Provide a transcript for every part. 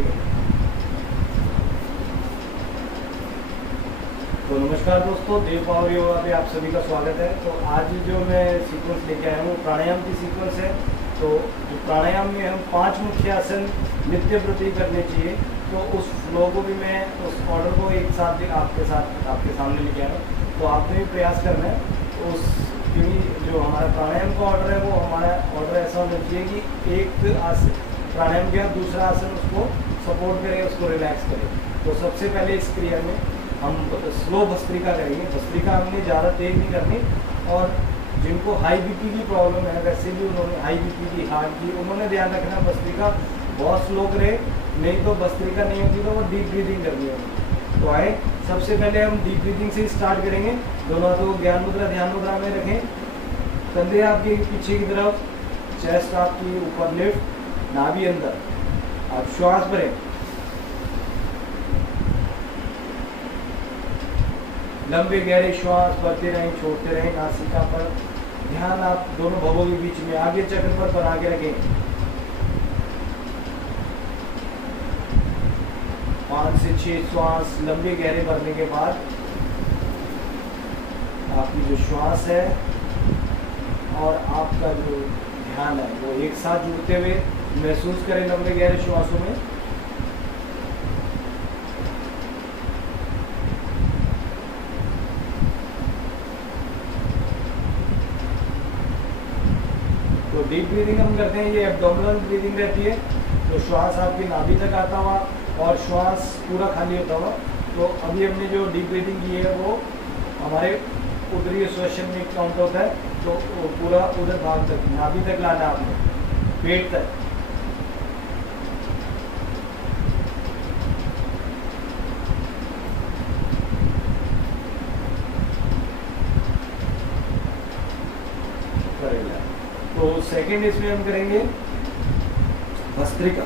ठीक है। तो नमस्कार दोस्तों, देव पावर योगा पे आप सभी का स्वागत है। तो आज जो मैं सीक्वेंस लेके आया हूँ प्राणायाम की सीक्वेंस है। तो प्राणायाम में हम 5 मुख्य आसन नित्य प्रति करने चाहिए। तो उस फ्लो को भी मैं उस ऑर्डर को एक साथ आपके सामने लेके आया हूँ। तो आपने भी प्रयास करना है। तो उस क्योंकि जो हमारा प्राणायाम का ऑर्डर है वो हमारा ऑर्डर ऐसा होना चाहिए कि एक आसन प्राणायाम के बाद दूसरा आसन उसको सपोर्ट करे, उसको रिलैक्स करे। तो सबसे पहले इस क्रिया में हम स्लो भस्त्रिका करेंगे। भस्त्रिका हमने ज़्यादा तेज नहीं करनी। और जिनको हाई बीपी की प्रॉब्लम है, वैसे भी उन्होंने हाई बीपी की, हार्ट की, उन्होंने ध्यान रखना भस्त्रिका बहुत स्लो करे, नहीं तो भस्त्रिका नहीं होती तो वो डीप ब्रीदिंग करनी होगी। तो आए, सबसे पहले हम डीप ब्रीदिंग से स्टार्ट करेंगे। दोनों हाथों को ज्ञान मुद्रा ध्यान मुद्रा में रखें। कंधे आपके पीछे की तरफ, चेस्ट आपकी ऊपर लिफ्ट, नाभि अंदर। आप श्वास भरें, लंबे गहरे श्वास भरते रहें, छोड़ते रहें। नासिका पर ध्यान आप दोनों भवों के बीच में आगे चक्र पर बना के रखें। 5 से 6 श्वास लंबे गहरे भरने के बाद आपकी जो श्वास है और आपका जो ध्यान है वो एक साथ जुड़ते हुए महसूस करें लंबे गहरे श्वासों में। तो डीप ब्रीदिंग हम करते हैं, ये एब्डोमिनल ब्रीदिंग रहती है। तो श्वास आपकी नाभि तक आता हुआ और श्वास पूरा खाली होता हुआ। तो अभी हमने जो डीप ब्रीदिंग की है वो हमारे उदरीय श्वसन में काउंट होता है। तो पूरा उधर भाग तक, नाभि तक लाना आपने, पेट तक। तो सेकंड इसमें हम करेंगे भस्त्रिका।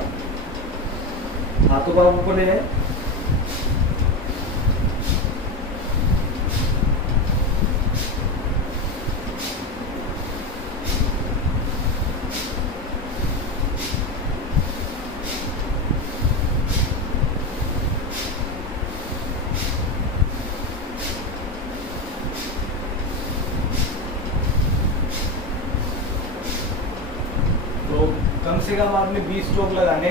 हाथों को आप ऊपर ले जाए, कम से कम आपने 20 स्ट्रोक लगाने।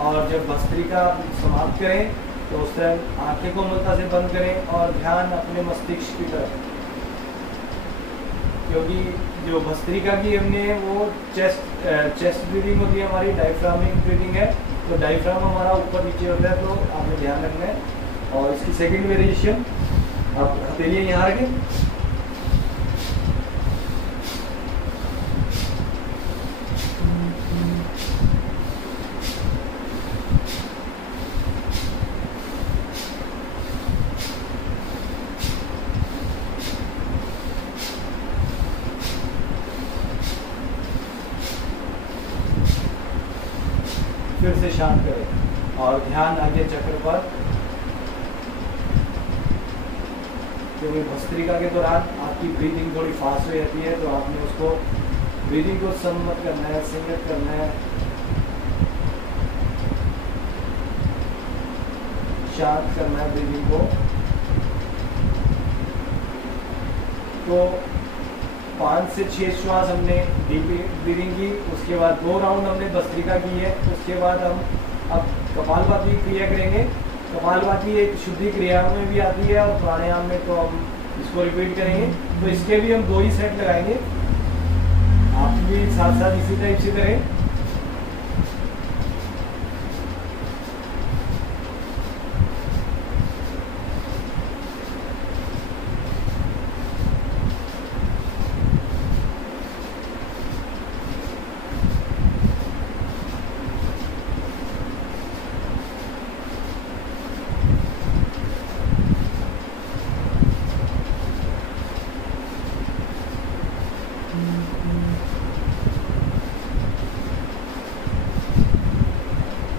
और जब भस्त्रिका समाप्त करें तो उस टाइम आंखें को कोमलता से बंद करें और ध्यान अपने मस्तिष्क की तरफ, क्योंकि जो भस्त्रिका की हमने वो चेस्ट ब्रीदिंग होती है, हमारी डायफ्रामिक ब्रीदिंग है। तो डायफ्राम हमारा ऊपर नीचे होता है, तो आपने ध्यान रखना है। और इसकी सेकेंड वेरिएशन, आप हथेलियाँ यहाँ रखें, फिर से शांत करें और ध्यान आगे चक्र पर। क्योंकि भस्त्रिका के दौरान आपकी ब्रीदिंग थोड़ी फास्ट हो जाती है, तो आपने उसको ब्रीदिंग को संयत करना है, संयत करना है, शांत करना है ब्रीदिंग को। तो 5 से 6 श्वास हमने डीप ब्रीदिंग की। उसके बाद 2 राउंड हमने भस्त्रिका की है। उसके बाद हम अब कपालभाति क्रिया करेंगे। कपालभाति एक शुद्धि क्रिया में भी आती है और प्राणायाम में, तो हम इसको रिपीट करेंगे। तो इसके भी हम 2 ही सेट लगाएंगे। आप भी साथ साथ इसी टाइप से करें।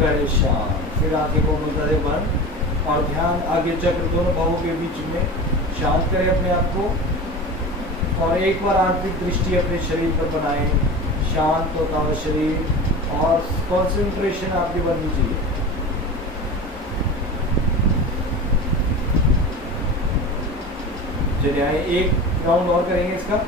परेशान, फिर आंखें को मुद्रा से बंद और ध्यान आगे चक्र दोनों भावों के बीच में शांत करें अपने आप को। और एक बार आंतरिक दृष्टि अपने शरीर पर बनाएं, शांत होता हुआ शरीर, और कंसंट्रेशन आपकी बननी चाहिए। चलिए आए, एक राउंड और करेंगे इसका।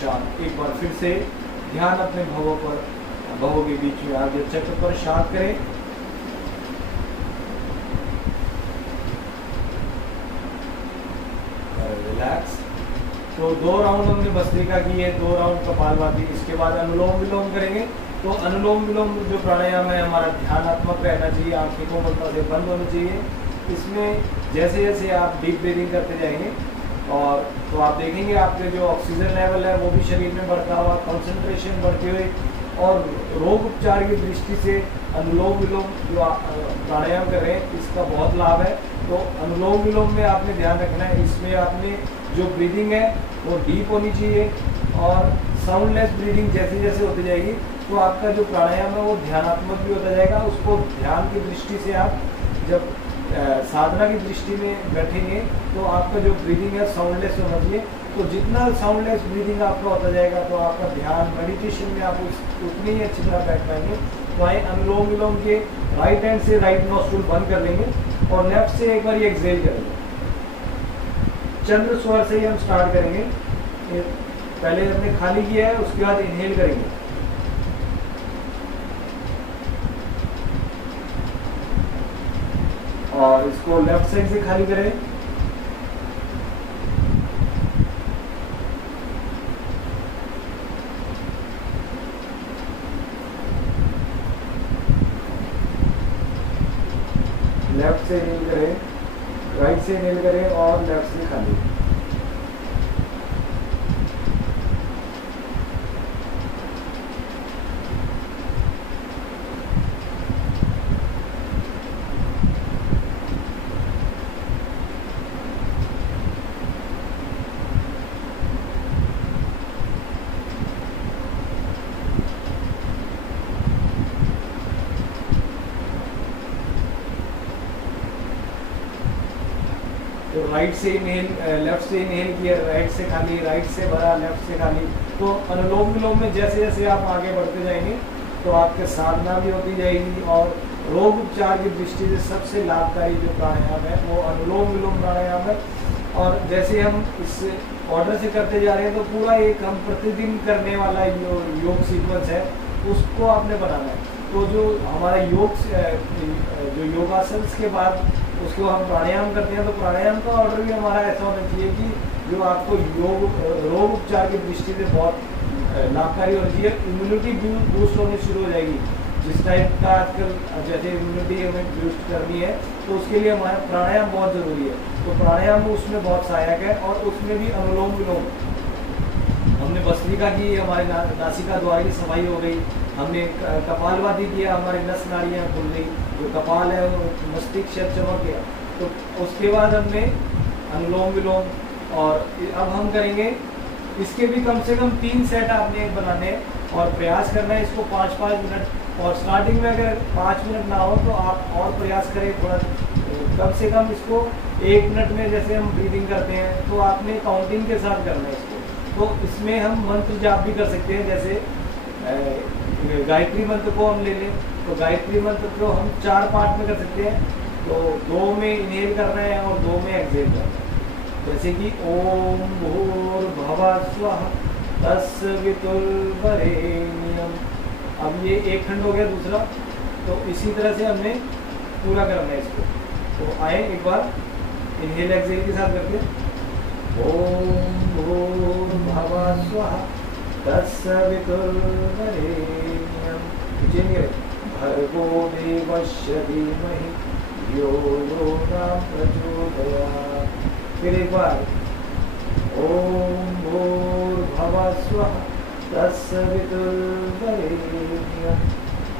शांत, एक बार फिर से ध्यान अपने भवों पर, भवों के बीच में आगे चक्र पर शांत करें। रिलैक्स। तो 2 राउंड हमने भस्त्रिका की है, 2 राउंड कपालभाति। इसके बाद अनुलोम विलोम करेंगे। तो अनुलोम विलोम जो प्राणायाम है हमारा ध्यानात्मक रहना चाहिए, आंखें कोमलता से बंद होनी चाहिए। इसमें जैसे जैसे आप डीप ब्रीदिंग करते जाएंगे और तो आप देखेंगे आपके जो ऑक्सीजन लेवल है वो भी शरीर में बढ़ता हुआ, कंसंट्रेशन बढ़ते हुए, और रोग उपचार की दृष्टि से अनुलोम विलोम जो प्राणायाम कर रहे हैं इसका बहुत लाभ है। तो अनुलोम विलोम में आपने ध्यान रखना है, इसमें आपने जो ब्रीदिंग है वो डीप होनी चाहिए और साउंडलेस ब्रीदिंग जैसे जैसे होती जाएगी तो आपका जो प्राणायाम है वो ध्यानात्मक भी होता जाएगा। उसको ध्यान की दृष्टि से आप जब साधना की दृष्टि में बैठेंगे तो आपका जो ब्रीदिंग है साउंडलेस होना चाहिए। तो जितना साउंडलेस ब्रीदिंग आपका होता जाएगा तो आपका ध्यान मेडिटेशन में आप उतनी ही अच्छी तरह बैठ पाएंगे। तो आए अनुलोम विलोम के राइट हैंड से राइट नॉस्ट्रिल बंद कर लेंगे और लेफ्ट से एक बार एक्सहेल करेंगे। चंद्र स्वर से ही हम स्टार्ट करेंगे। पहले हमने खाली किया है, उसके बाद इनहेल करेंगे। और इसको लेफ्ट साइड से खाली करें। लेफ्ट से इनहेल करें, राइट से इनहेल करें और लेफ्ट से खाली। तो राइट से इनहेल, लेफ्ट से इनहेल किया, राइट से खाली, राइट से भरा, लेफ्ट से खाली। तो अनुलोम विलोम में जैसे जैसे आप आगे बढ़ते जाएंगे तो आपके साधना भी होती जाएगी और रोग उपचार की दृष्टि से सबसे लाभकारी जो प्राणायाम है वो अनुलोम विलोम प्राणायाम है। और जैसे हम इस ऑर्डर से करते जा रहे हैं तो पूरा एक हम प्रतिदिन करने वाला योग सीक्वेंस है उसको आपने बनाना है। तो जो हमारा योग जो योगासन के बाद उसको हम प्राणायाम करते हैं तो प्राणायाम का ऑर्डर भी हमारा ऐसा होना चाहिए कि जो आपको रोग उपचार की दृष्टि से बहुत लाभकारी होना चाहिए। इम्यूनिटी बूस्ट होनी शुरू हो जाएगी जिस टाइप का आजकल जैसे इम्यूनिटी हमें बूस्ट करनी है तो उसके लिए हमारा प्राणायाम बहुत ज़रूरी है। तो प्राणायाम उसमें बहुत सहायक है और उसमें भी अनुलोम विलोम हमने भस्त्रिका की, हमारे नासिका द्वार की सफाई हो गई, हमने कपालभाति किया, हमारी नस नाड़ियाँ खुल गई, जो कपाल है वो मस्तिष्क चमक गया। तो उसके बाद हमने अनुलोम विलोम और अब हम करेंगे इसके भी कम से कम 3 सेट आपने बनाने हैं और प्रयास करना है इसको 5-5 मिनट। और स्टार्टिंग में अगर 5 मिनट ना हो तो आप और प्रयास करें थोड़ा, कम से कम इसको 1 मिनट में जैसे हम ब्रीदिंग करते हैं तो आपने काउंटिंग के साथ करना है इसको। तो इसमें हम मंत्र जाप भी कर सकते हैं, जैसे गायत्री मंत्र को हम ले लें तो गायत्री मंत्र को हम 4 पार्ट में कर सकते हैं। तो 2 में इनहेल करना है और 2 में एक्सहेल करना है। जैसे कि ओम भूर्भुवः स्वः तत्सवितुर्वरेण्यम्। अब ये एक खंड हो गया दूसरा, तो इसी तरह से हमने पूरा करना है इसको। तो आए एक बार इनहेल एक्सहेल के साथ करके ओम भूर्भुवः स्वः तत्सवितुर्वरेण्यम् भर्गो देवस्य धीमहि धियो यो न प्रचोदयात्। फिर एक बार ओम भूर्भुवः स्वः तत्सवितुर्वरेण्यं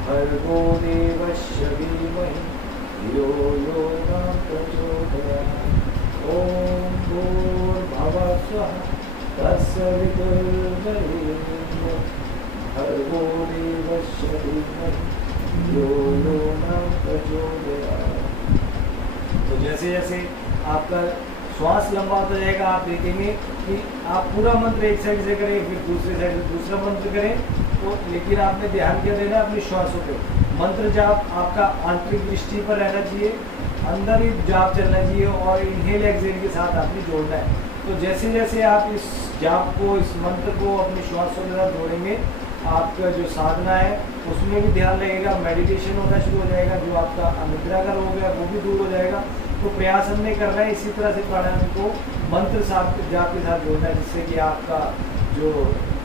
भर्गो देवस्य धीमहि धियो यो न प्रचोदयात्। ॐ भूर्भुवः स्वः तत्सवितुर्वरेण्यं भर्गो देवस्य धीमहि धियो यो न प्रचोदयात्। तो जैसे जैसे आपका श्वास लंबा होता जाएगा, आप देखेंगे कि आप पूरा मंत्र एक साइड से करें, फिर दूसरी साइड से दूसरा मंत्र करें, तो लेकिन आपने ध्यान क्या देना है अपनी श्वासों पे। मंत्र जाप आपका आंतरिक दृष्टि पर रहना चाहिए, अंदर ही जाप चलना चाहिए और इनहेल एक्सहेल के साथ आपने जोड़ना है। तो जैसे जैसे आप इस जाप को, इस मंत्र को अपनी श्वासों के साथ जोड़ेंगे, आपका जो साधना है उसमें भी ध्यान लगेगा, मेडिटेशन होना शुरू हो जाएगा, जो आपका अनिद्रा का रोग है वो भी दूर हो जाएगा। तो प्रयास हमने करना है इसी तरह से प्राणायाम को मंत्र जाप के साथ जोड़ना है, जिससे कि आपका जो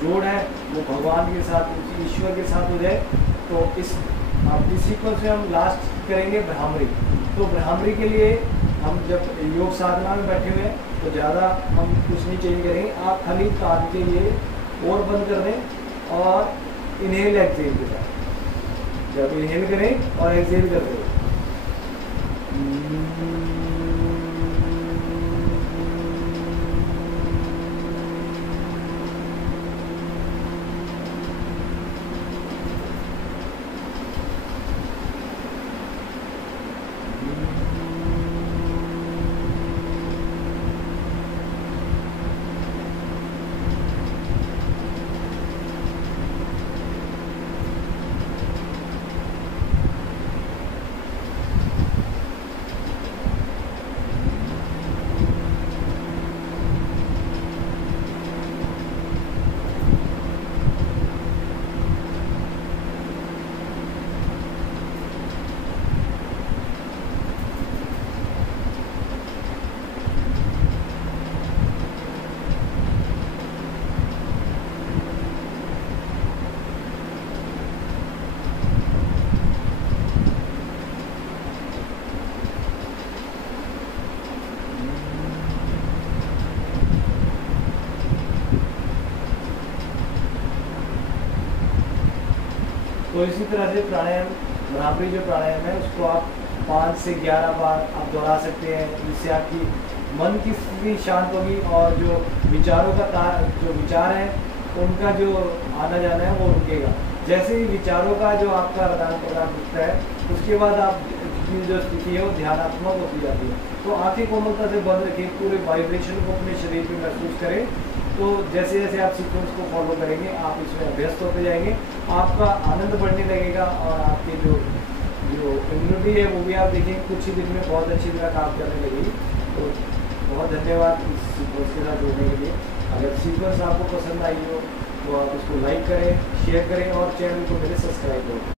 जोड़ है वो भगवान के साथ, ईश्वर के साथ हो जाए। तो इस सीक्वेंस में हम लास्ट करेंगे भ्रामरी। तो भ्रामरी के लिए हम जब योग साधना में बैठे हुए हैं तो ज़्यादा हम कुछ नहीं चेंज करेंगे, आप खाली कान के लिए और बंद कर दें और इनहेल एक्सहेल के साथ जब इनहेल करें और एक्सहेल कर दें। तो इसी तरह से प्राणायाम, भ्रामरी जो प्राणायाम है उसको आप 5 से 11 बार आप दोहरा सकते हैं, जिससे आपकी मन की स्थिति शांत होगी और जो विचारों का जो विचार है उनका जो आना जाना है वो रुकेगा। जैसे ही विचारों का जो आपका आदान प्रदान रुकता है उसके बाद आप की जो स्थिति है वो ध्यानात्मक होती जाती है। तो आंखें कोमलता से बंद रखें, पूरे वाइब्रेशन को अपने शरीर पे महसूस करें। तो जैसे जैसे आप सीक्वेंस को फॉलो करेंगे आप इसमें अभ्यस्त होते जाएंगे, आपका आनंद बढ़ने लगेगा और आपकी जो इम्यूनिटी है वो भी आप देखेंगे कुछ ही दिन में बहुत अच्छी तरह काम करने लगेगी। तो बहुत धन्यवाद इस सीक्वेंस के साथ जुड़ने के लिए। अगर सीक्वेंस आपको पसंद आई हो तो आप इसको लाइक करें, शेयर करें और चैनल को मेरे सब्सक्राइब करें।